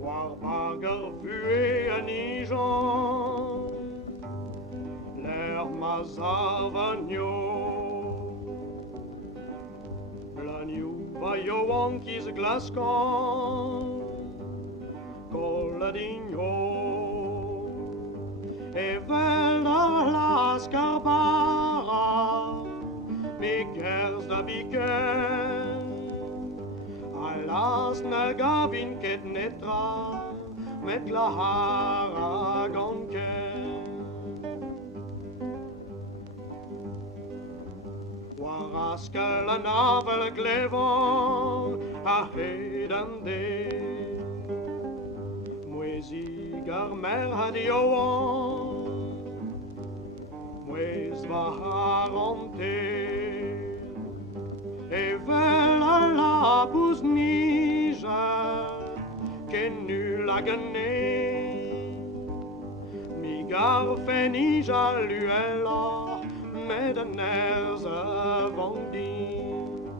Warbager vué a Nijan, l'air mazarvanio. Blaniu vaio ankis glaskan, coladinho. E velda las carbara, mi gers da biken. Alas na gavin ket netra, met la hara ganken. Waraske la navel glevan, a hedande. Moezi gar mer had joan, moez va harante. E vela la buznija, que nul a gagné. Mi gar fenija luella, med en erze vandien.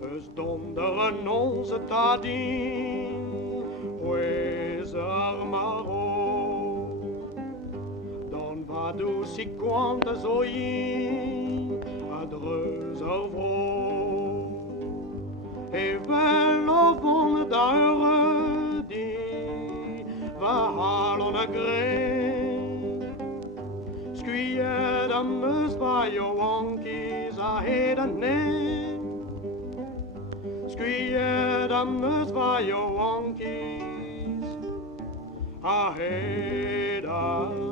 Eus donderen onze tadin, oezer maro. Du si quanta zoi adreuzer vro. E vello von da di va halon a gre. Skuiet am meus vaio ankis a hed a ne. Skuiet am meus vaio ankis a hed a